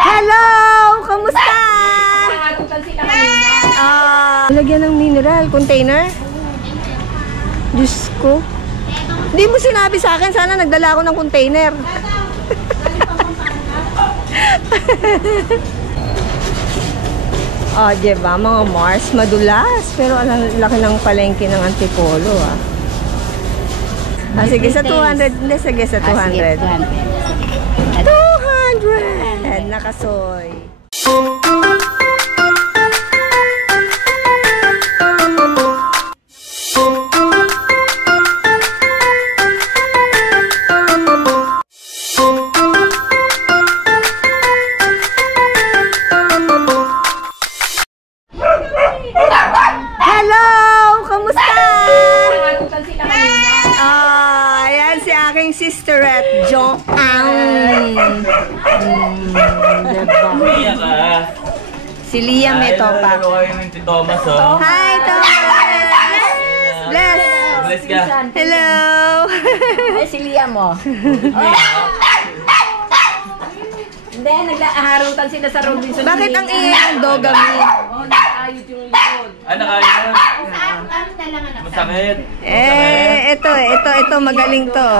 Hello! Kamusta? Lagyan ng mineral container. Diyos ko. Hindi mo sinabi sa akin, sana nagdala ako ng container. Oh, diba? Mga Mars, madulas. Pero ang laki ng palengke ng Antipolo, ah. Sige, sa 200. Hindi, sige, sa 200. 200! Nakasoy. Sisterette Joanne. Diba? Si Liam may topak. Hi, Thomas. Bless. Bless ka. Hello. Si Liam mo. Hindi, naghaharutan sila sa Robinson. Bakit ang ingay ang dogami? Ayot yung likod. Ano kaya? Masakit. Ito magaling to.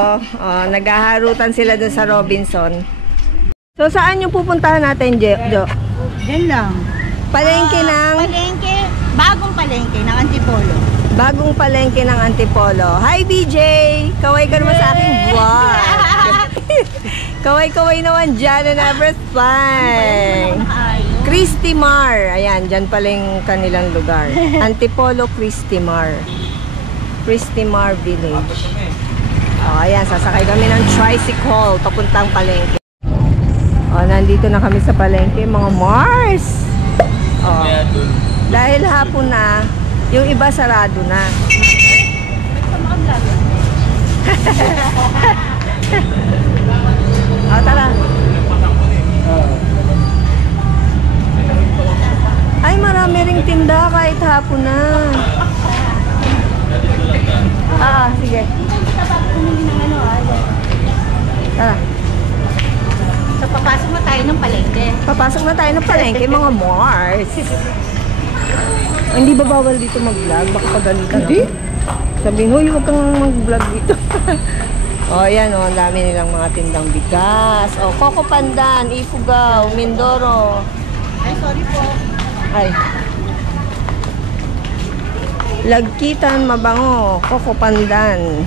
Oh, naghaharutan sila dun sa Robinson. So saan yung pupuntahan natin, Jo? Diyan lang. Palengke ng Bagong palengke ng Antipolo. Bagong palengke ng Antipolo. Hi BJ! Kaway ka naman sa aking vlog. Kaway-kaway naman dyan and everything. Christy Mar. Ayan, dyan pala yung kanilang lugar. Antipolo Christy Mar. Christy Mar Village. Oh, ayan, sasakay kami ng tricycle papuntang palengke. Oh, nandito na kami sa palengke, mga Mars. Oh, dahil hapon na, yung iba sarado na. Oh, tara. Ay, marami ring tinda kahit hapon na. Sige. Tara. So, papasok na tayo ng palengke. Papasok na tayo ng palengke, mga Mars. Hindi ba bawal dito mag-vlog? Baka pagalitan ako. Sabihin, huy, huwag kang mag-vlog dito. Oh, yan, oh, ang dami nilang mga tindang bigas. Oh, Coco Pandan, Ifugao, Mindoro. Ay, sorry po. Ay. Lagkitan, mabango, Coco Pandan.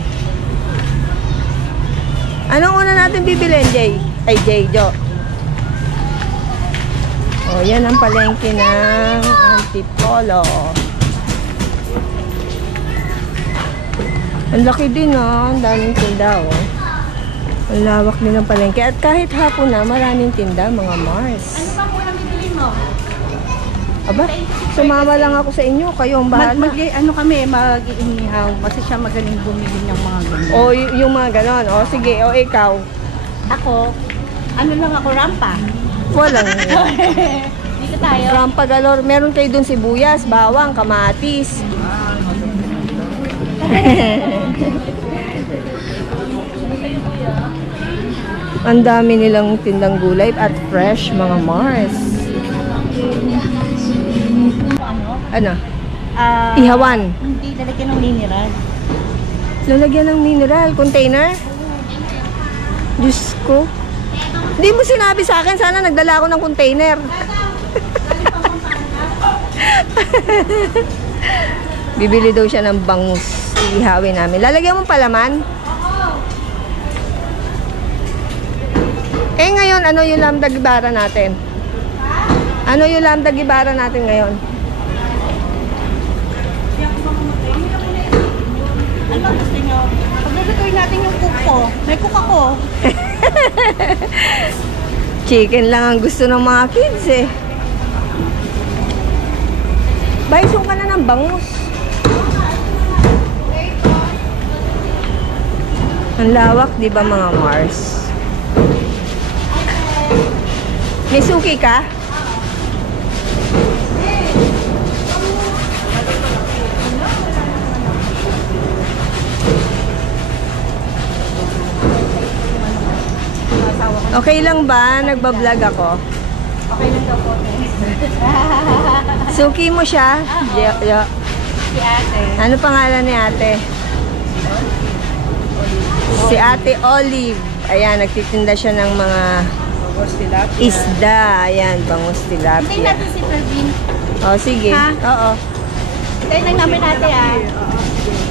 Anong una natin bibilin, Jay? Ay, Jay, Jo. Oh, yan ang palengke ng Antipolo. Ang laki din, oh. Ang daming tinda, oh. Ang lawak din ng palengke. At kahit hapon na, maraming tinda, mga Mars. Ano ba po ang bibilin mo? Aba, sumama lang ako sa inyo. Kayo ang bahala. Ano kami, mag-iinihaw. Kasi siya magaling bumili ng mga ganyan. O, yung mga ganon. O, sige. O, ikaw. Ako, ano lang ako, rampa. Walang. Dito tayo. Rampa galor. Meron kayo dun sibuyas, bawang, kamatis. Ang dami nilang tindang gulay at fresh, mga Mars. Ano? Ihawan. Hindi, lalagyan ng mineral. Lalagyan ng mineral container? Diyos ko. Hindi mo sinabi sa akin, sana nagdala ako ng container. Bibili daw siya ng bangus. Ihawin namin. Lalagyan mo palaman? Eh ngayon, ano yung lambda gibara natin? Ano yung lambda gibara natin ngayon? Ano gusto nyo? Paglulutuin natin yung cook ko. May cook ako. Chicken lang ang gusto ng mga kids eh. Baisong ka na ng bangus. Ang lawak, di ba mga Mars? May suki ka? Asawa ko Okay lang ba? Nagbablog ako. Okay lang daw po. Suki mo siya? Si ate. Ano pangalan ni ate? Si Ate Olive. Ayan, nagtitinda siya ng mga isda. Ayan, bangus Hintayin tilapia. natin si Pervin. Oh, sige. Ha? Oo. Hintayin lang namin ate ah.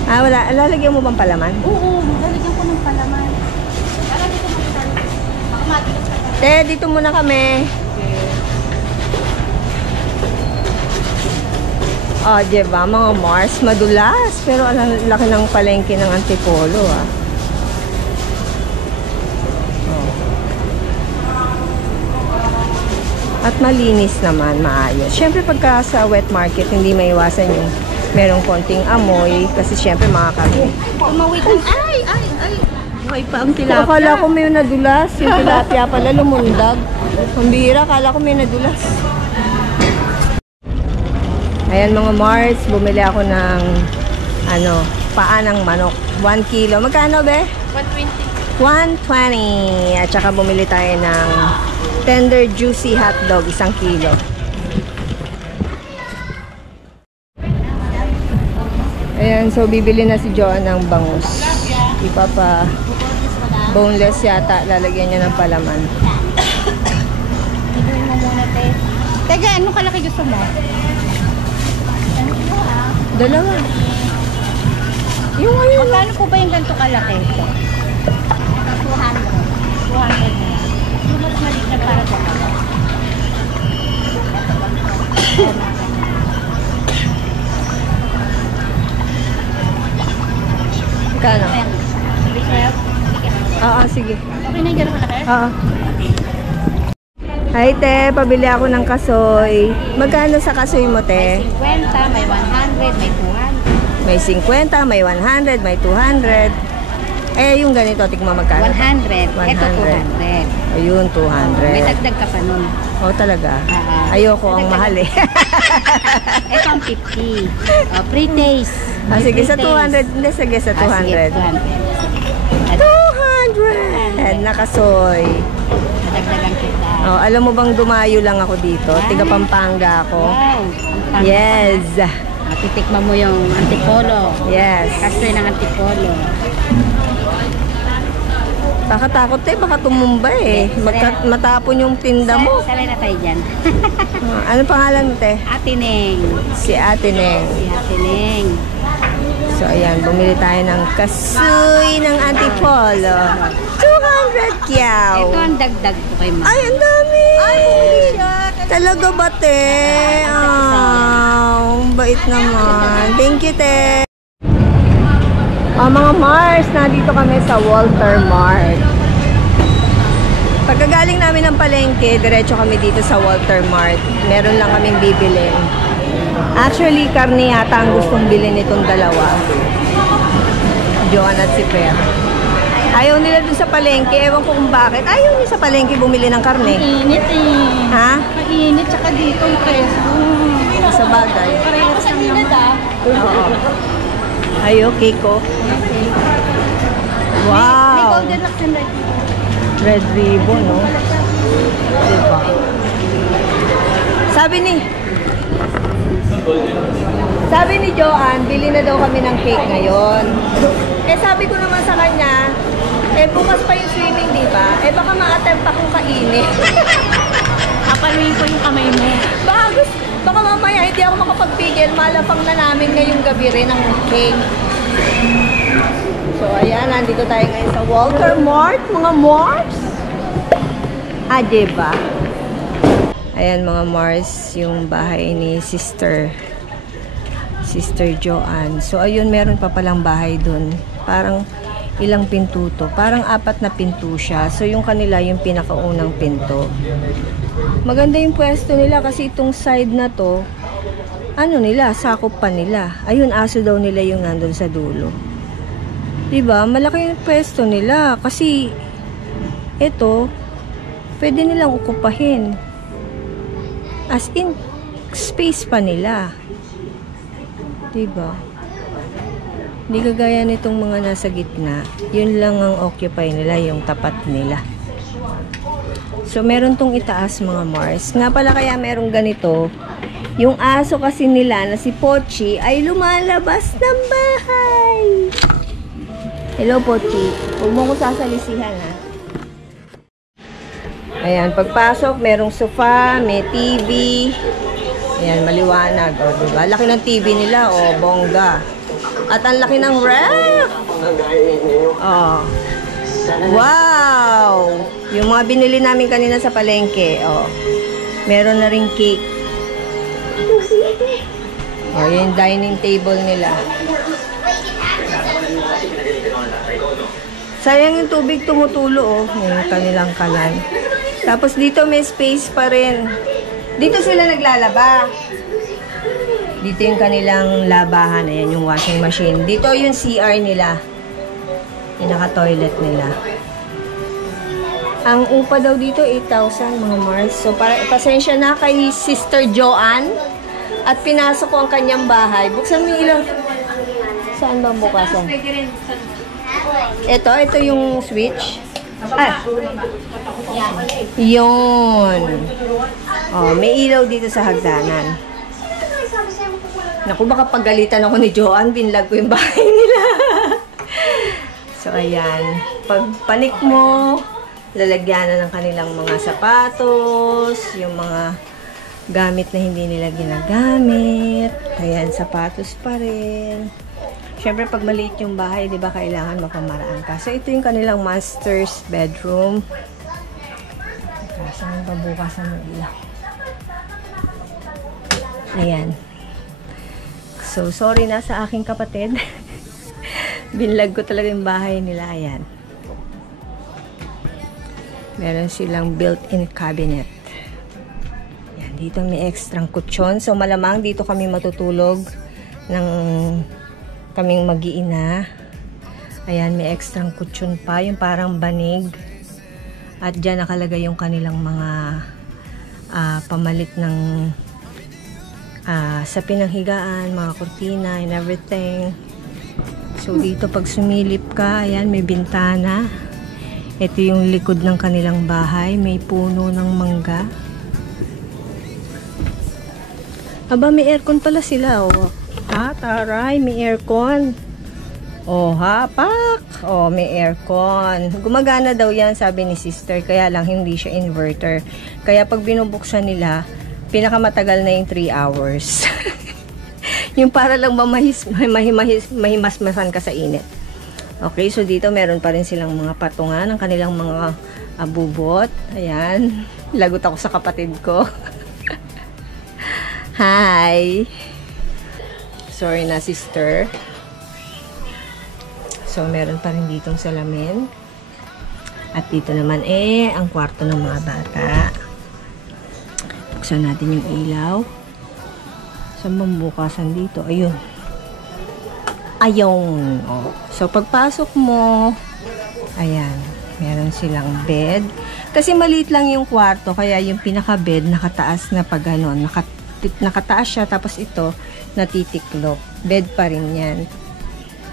Ah, wala. Lalagyan mo bang palaman? Oo, lalagyan ko ng palaman. Para dito makita. Baka matigas ka. Te, dito muna kami. Oh, diba? Mga Mars, madulas. Pero ang laki ng palengke ng Antipolo, ah. At malinis naman, maayos. Siyempre pagka sa wet market, hindi maiwasan yung merong konting amoy kasi siyempre makakami. Tumawid ang... Ay! Buhay pa ang tilapia. Akala ko may nadulas. Yung tilapia pala lumundag. Ang bihira, akala ko may nadulas. Ayan mga Mars, bumili ako ng paa ng manok. 1 kilo. Magkano be? 120. 120. At saka bumili tayo ng tender juicy hotdog, 1 kilo. Ayan, so bibili na si Joan ng bangus. Ipapa boneless yata, lalagyan niya ng palaman. Ituin mo muna, te. Teka, anong kalaki gusto mo? Dalawa. Yung ayun. Magkano po ba yung ganito kalaki? 200. 200 na. Yung mas maliit na para sa mga. Kano? Oo, sige. Okay na yung ganito kalaki? Oo. Ay, te, pabili ako ng kasoy. Magkano sa kasoy mo, te? May 50, may 100, may 200. May 50, may 100, may 200. Eh, yung ganito, tigma magkano? 100. Ito 200. Ayun, 200. May dagdag ka pa nun. Oh, talaga? Ayoko, ang mahal eh. Ito ang 50. Pre-taste. Sige, sa 200. Hindi, sige, sa 200. 200! Nakasoy. Madagdagan kita. Oh, alam mo bang dumayo lang ako dito? Tiga Pampanga ako. Wow. Yes. Titikman mo yung antipolo. Yes. Kasoy ng antipolo. Nakatakot eh, baka tumumba eh. Matapon yung tinda mo. Salay na tayo dyan. Ano pangalan mo, te? Ate Neng. Si Ate Neng. Si Ate Neng. So, ayan, bumili tayo ng kasoy ng Antipolo. 200 kyaw. Ito ang dagdag ko kay Ma. Ay, ang dami! Ay, talaga ba, te? Ang bait naman. Thank you, te. Mga Mars, nandito kami sa Walter Mart. Pagkagaling namin ng palengke, diretso kami dito sa Walter Mart. Meron lang kaming bibilin. Actually, karne yata ang gustong bilhin nitong dalawa. Joan at si Per. Ayaw nila dun sa palengke. Ewan ko kung bakit. Ayaw nila sa palengke bumili ng karne. Mainit eh. Ha? Mainit, tsaka dito yung preso. Sa bagay. Parehas lang naman. Oo. Ay, okay ko. May Wow! golden locks and red. Red ribbon, no? Diba? Sabi ni Joanne, bili na daw kami ng cake ngayon. Eh, sabi ko naman sa kanya, eh, bukas pa yung swimming, di ba? Eh, baka ma-attempt akong kainin. Kapaluin ko yung kamay mo. Baka mamaya hindi ako makapagpigil, malapang na namin ngayong gabi rin ang cake. So, ayan, nandito tayo ngayon sa Walter Mart, mga Mars. Diba? Ayan, mga Mars, yung bahay ni Sister Joanne. So, ayun, meron pa palang bahay dun. Parang ilang pinto to. Parang 4 na pinto siya. So, yung kanila, yung pinakaunang pinto. Maganda yung pwesto nila kasi itong side na to, sakop pa nila. Ayun, aso daw nila yung nandun sa dulo. Diba? Malaki yung pwesto nila kasi ito, pwede nilang ukupahin. As in, space pa nila. Diba? Hindi kagaya nitong mga nasa gitna. Yun lang ang occupy nila, yung tapat nila. So, meron tong itaas mga Mars. Nga pala kaya merong ganito, yung aso kasi nila na si Pochi ay lumalabas ng bahay. Hello, Pochi. Huwag mo ko sasalisihan, ha? Ayan, pagpasok, merong sofa, may TV. Ayan, maliwanag. O, diba? Laki ng TV nila, o, bongga. At ang laki ng ref! O. Wow! Yung mga binili namin kanina sa palengke, o. Meron na ring cake. O, yung dining table nila. Sayang yung tubig tumutulo, oh. Yung kanilang kalan. Tapos dito may space pa rin. Dito sila naglalaba. Dito yung kanilang labahan. Ayan yung washing machine. Dito yung CR nila. Yung naka-toilet nila. Ang upa daw dito, 8,000 mga Mars. So, pasensya na kay Sister Joanne. At pinasok ko ang kanyang bahay. Buksan mo yung ilaw. Saan ba bukasan? Ito yung switch. Ah, yun. Oh, may ilaw dito sa hagdanan. Naku, baka pagalitan ako ni Joanne, binlag ko yung bahay nila. So, ayan. Pag panik mo, lalagyan na ng kanilang mga sapatos, yung mga gamit na hindi nila ginagamit. Ayan, sapatos pa rin. Siyempre, pag maliit yung bahay, di ba, kailangan mapamaraan ka. So, ito yung kanilang master's bedroom. Saan ba bukasan ng ilaw? Ayan. So, sorry na sa aking kapatid. Binlag ko talaga yung bahay nila. Ayan. Meron silang built-in cabinet. Ayan, dito may extrang kutsyon. So, malamang dito kami matutulog ng kaming mag-iina. Ayan, may extrang kutsyon pa. Yung parang banig. At dyan nakalagay yung kanilang mga pamalit ng sa pinanghigaan, mga kurtina and everything. So, dito pag sumilip ka, ayan, may bintana. Ito yung likod ng kanilang bahay. May puno ng mangga. Aba, may aircon pala sila, oh. Ha, taray, may aircon. Oh, hapak. Oh, may aircon. Gumagana daw yan, sabi ni sister. Kaya lang, hindi siya inverter. Kaya pag binubuksan nila, pinakamatagal na yung 3 hours. Yung para lang mahimasmasan ka sa init. Okay, so dito meron pa rin silang mga patungan ng kanilang mga bubot. Ayan. Lagot ako sa kapatid ko. Hi! Sorry na, sister. So, meron pa rin ditong salamin. At dito naman ang kwarto ng mga bata. Buksan natin yung ilaw. Saan bang bukasan dito? Ayun. Ayun. Oh. So, pagpasok mo, ayan, meron silang bed. Kasi maliit lang yung kwarto, kaya yung pinaka-bed nakataas na pag ganon. Nakataas siya, tapos ito, natitiklop. Bed pa rin yan.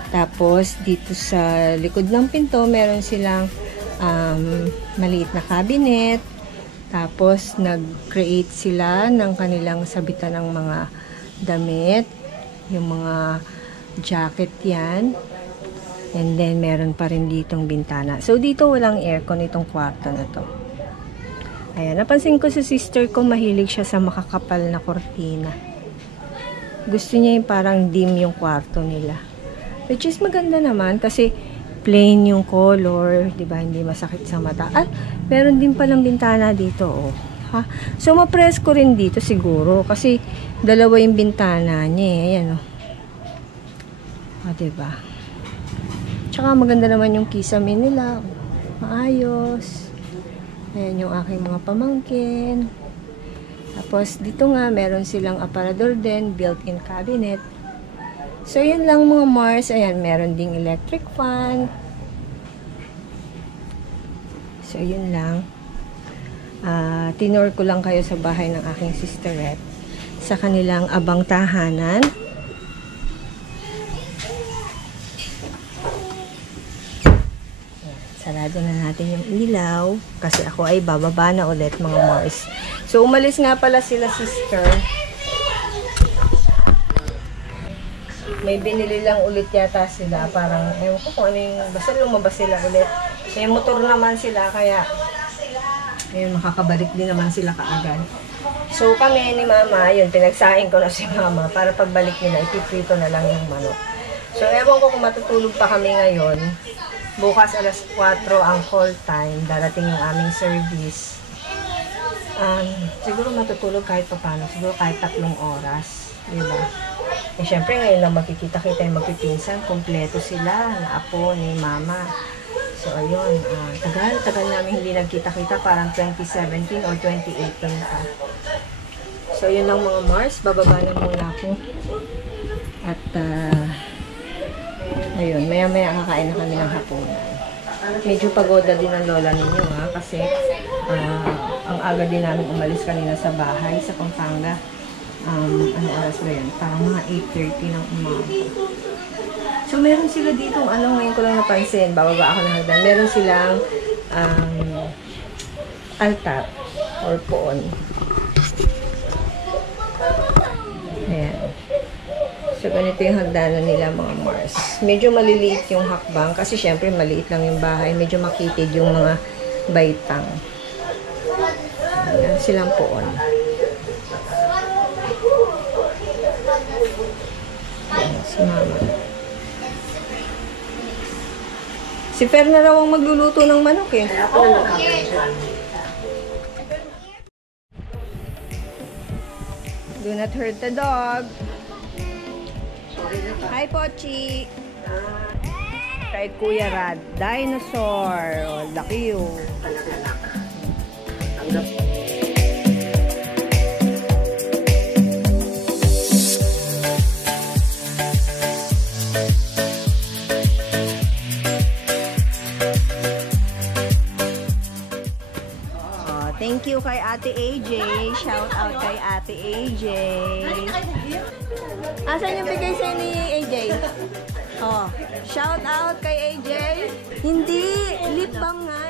Tapos, dito sa likod ng pinto, meron silang maliit na cabinet. Tapos, nag-create sila ng kanilang sabitan ng mga damit. Yung mga jacket yan. And then, meron pa rin ditong bintana. So, dito walang aircon itong kwarto na to. Ayan, napansin ko sa sister ko, mahilig siya sa makakapal na kortina. Gusto niya yung parang dim yung kwarto nila. Which is maganda naman kasi plain yung color, di ba? Hindi masakit sa mata. Ah, meron din palang bintana dito, oh. Ha? So, ma-press ko rin dito siguro kasi dalawa yung bintana niya, eh. Ayan, oh. Ah, di ba? Tsaka maganda naman yung kisame nila. Maayos. Ayan yung aking mga pamangkin. Tapos, dito nga, meron silang aparador din, built-in cabinet. So, yun lang mga Mars. Ayan, meron ding electric fan. So, yun lang. Tinur ko lang kayo sa bahay ng aking sisterette sa kanilang abang tahanan. Ayan, sarado Sarado na natin yung ilaw kasi ako ay bababa na ulit mga Mars. So umalis nga pala sila sister. May binili lang ulit yata sila. Parang, ewan ko kung ano yung, basta lumabas sila ulit. May motor naman sila kaya ayun, makakabalik din naman sila kaagad. So kami ni Mama, yun, pinagsaing ko na si Mama para pagbalik nila, ipiprito na lang yung manok. So ewan ko kung matutulog pa kami ngayon. Bukas alas 4 ang call time, darating yung aming service. Siguro matutulog kahit paano, siguro kahit 3 oras, diba? Eh syempre ngayon lang magkikita-kita yung magpipinsan, kompleto sila, na apo ni Mama. So ayun, tagal namin hindi nagkita-kita, parang 2017 or 2018 pa. So yun lang mga Mars, bababa na muna ako. At ayun, maya-maya kakain na kami ng hapunan. Medyo pagoda din ang lola ninyo kasi ang aga din namin umalis kanina sa bahay sa Pampanga. Ano oras ba yun? Parang mga 8:30 ng umaga. So meron sila dito, ngayon ko lang napansin, bababa ako ng hagdan. Meron silang altar or poon. Ayan. So, ganito yung hagdanan nila mga Mars. Medyo maliliit yung hakbang kasi syempre maliit lang yung bahay. Medyo makitid yung mga baitang. Ayan silang poon. Ayan, si Mama. Si Fer na raw ang magluluto ng manok eh. Do not hurt the dog. Hi, Pochi! Kay Kuya Rad. Dinosaur. Oh, laki yun. Thank you kay Ate AJ. Shout out kay Ate AJ. Asan yung bigay sa'yo ni AJ? Oh, shout out kay AJ. Hindi, lip balm nga.